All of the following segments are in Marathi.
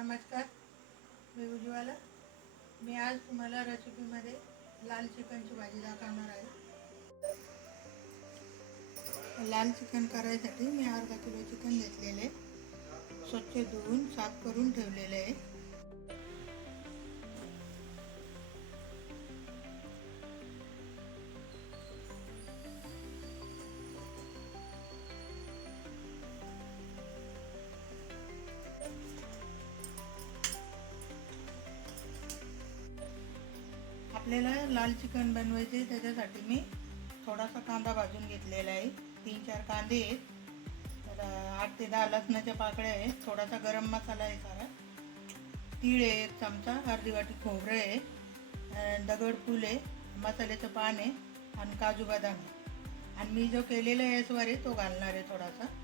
नमस्कार, मी उज्ज्वला. मी आज तुम्हाला रेसिपीमध्ये लाल चिकनची भाजी दाखवणार आहे. लाल चिकन करायसाठी मी अर्धा किलो चिकन घेतलेले, स्वच्छ धुवून साफ करून ठेवलेले आहे. आपल्याला लाल चिकन बनवायचे, त्याच्यासाठी मी थोडासा कांदा भाजून घेतलेला आहे. 3-4 कांदे आहेत, तर 8 ते 10 लसणाच्या पाकळ्या आहेत. थोडासा गरम मसाला आहे, सारा तीळ आहे 1 चमचा, अर्धी वाटी खोबरं आहे, दगडफूल आहे, मसाल्याचं पान आहे आणि काजू बदाम आहे. आणि मी जो केलेला याचवर आहे तो घालणार आहे थोडासा.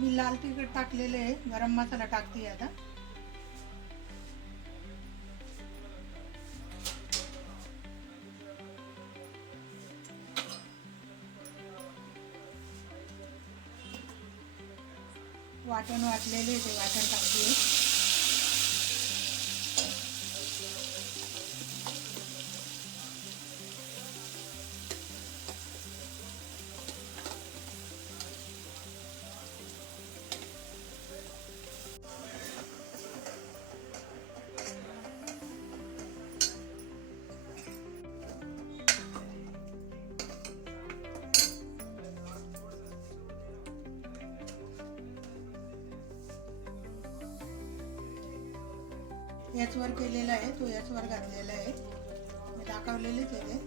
मी लाल तिखट टाकलेले आहे, गरम मसाला टाकते आता. वाटण वाटलेले ते वाटण टाकते. याचवर केलेला आहे, तो याचवर घातलेला आहे, मी दाखवलेलेच आहे ते.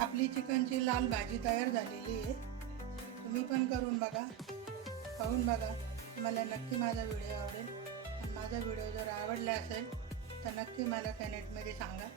आपली चिकनची लाल भाजी तयार झालेली आहे. तुम्ही पण करून बघा, खाऊन बघा. मला नक्की माझा व्हिडिओ आवडेल. आणि माझा व्हिडिओ जर आवडला असेल तर नक्की मला कमेंटमध्ये सांगा.